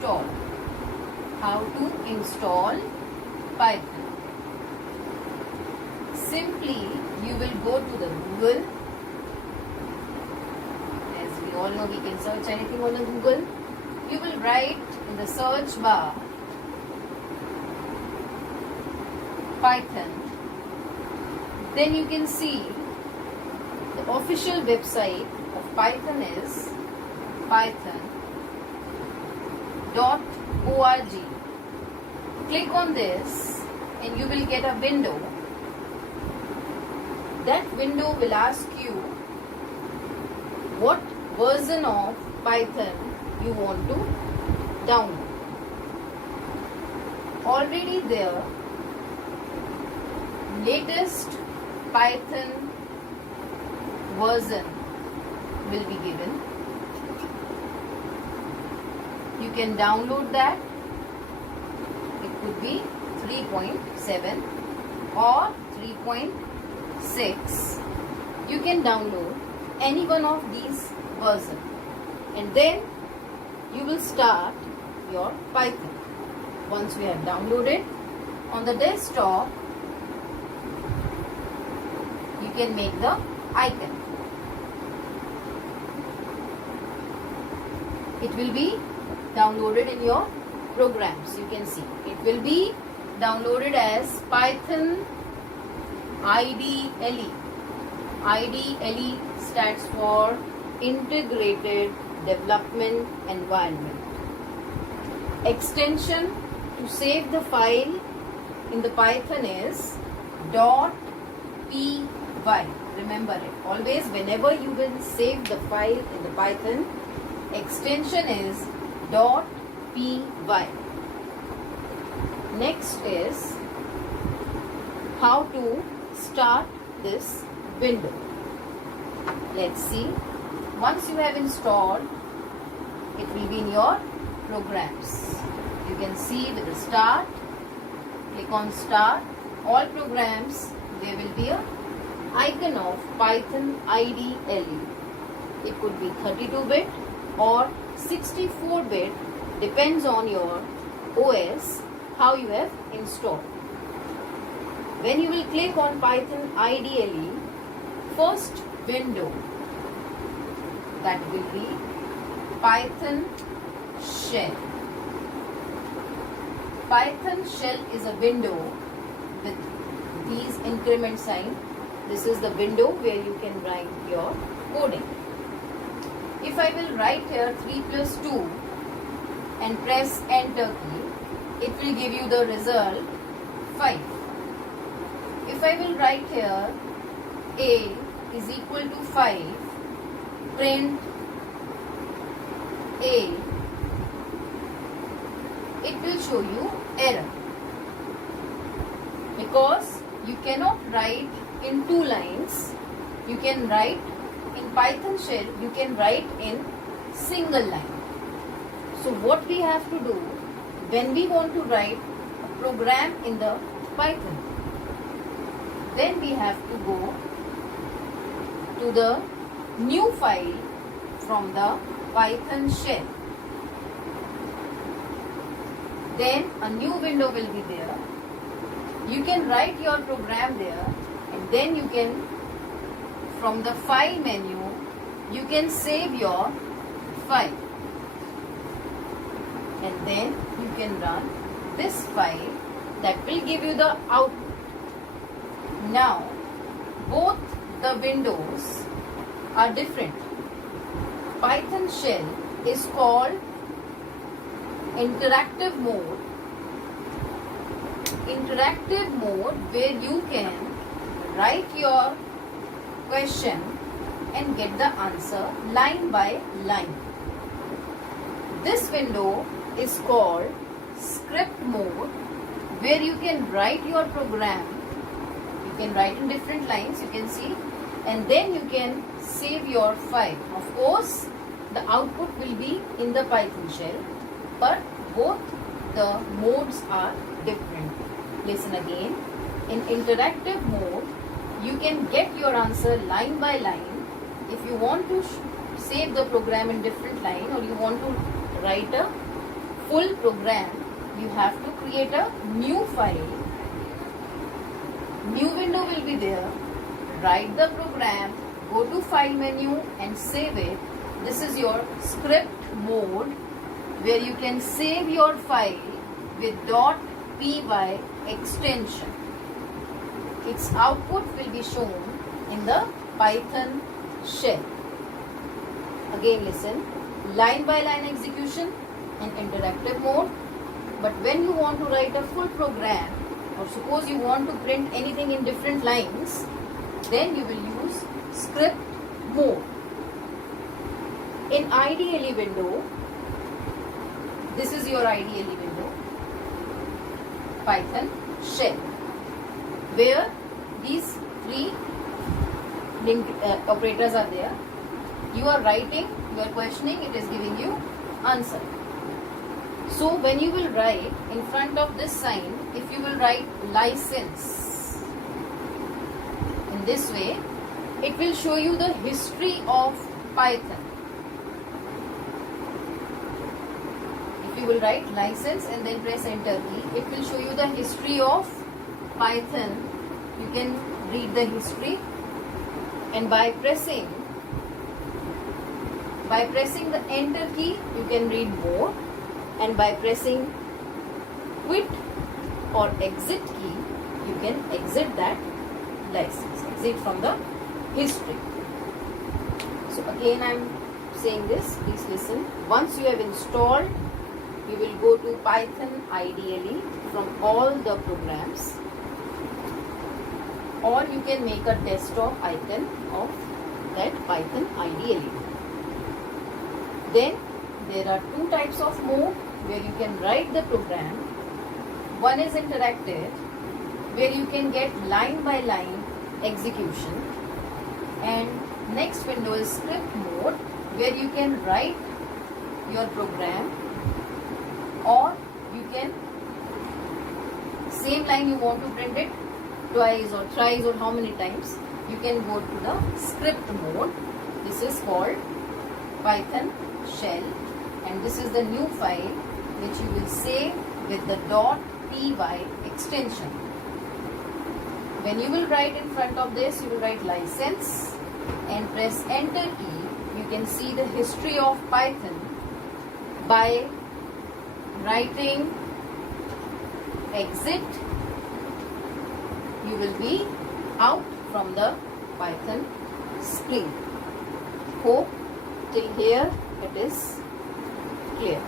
install. How to install Python. Simply you will go to the Google. As we all know, we can search anything on the Google. You will write in the search bar Python. Then you can see the official website of Python is python.org. Click on this and you will get a window. That window will ask you what version of Python you want to download. Already there, latest Python version will be given. You can download that. It could be 3.7 or 3.6. You can download any one of these versions and then you will start your Python. Once you have downloaded on the desktop, you can make the icon. It will be downloaded in your programs. You can see it will be downloaded as Python IDLE. IDLE stands for Integrated Development Environment. Extension to save the file in the Python is .py. Remember it. Always whenever you will save the file in the Python, extension is .py. Next is how to start this window. Let's see. Once you have installed, it will be in your programs. You can see with the start, click on start. All programs, there will be a icon of Python IDLE. It could be 32-bit or 64-bit, depends on your OS, how you have installed. When you will click on Python IDLE, first window, that will be Python shell. Python shell is a window with these increment sign. This is the window where you can write your coding. If I will write here 3 plus 2 and press enter key, it will give you the result 5. If I will write here a is equal to 5, print a, it will show you error, because you cannot write in 2 lines. You can write in Python shell, you can write in single line. So what we have to do when we want to write a program in the Python, then we have to go to the new file from the Python shell. Then a new window will be there. You can write your program there, and then you can, from the file menu, you can save your file. And then you can run this file, that will give you the output. Now, both the windows are different. Python shell is called interactive mode. Interactive mode where you can write your question and get the answer line by line. This window is called script mode, where you can write your program. You can write in different lines, you can see, and then you can save your file. Of course, the output will be in the Python shell, but both the modes are different. Listen again. In interactive mode, you can get your answer line by line. If you want to save the program in different line, or you want to write a full program, you have to create a new file. New window will be there. Write the program, go to file menu and save it. This is your script mode where you can save your file with .py extension. Its output will be shown in the Python shell. Again listen, line by line execution in interactive mode. But when you want to write a full program, or suppose you want to print anything in different lines, then you will use script mode. In IDLE window, this is your IDLE window, Python shell, where these three operators are there. You are writing, you are questioning, it is giving you answer. So when you will write in front of this sign, if you will write license in this way, it will show you the history of Python. If you will write license and then press enter key, it will show you the history of Python. You can read the history, and by pressing the enter key, you can read more, and by pressing quit or exit key, you can exit that license, exit from the history. So again I am saying this, please listen. Once you have installed, you will go to Python IDLE from all the programs, or you can make a desktop icon of that Python IDLE. Then there are two types of mode where you can write the program. One is interactive, where you can get line by line execution, and next window is script mode, where you can write your program, or you can, same line you want to print it twice or thrice or how many times, you can go to the script mode. This is called Python shell, and this is the new file which you will save with the .py extension. When you will write in front of this, you will write license and press enter key. You can see the history of Python. By writing exit, you will be out from the Python screen. Hope till here it is clear.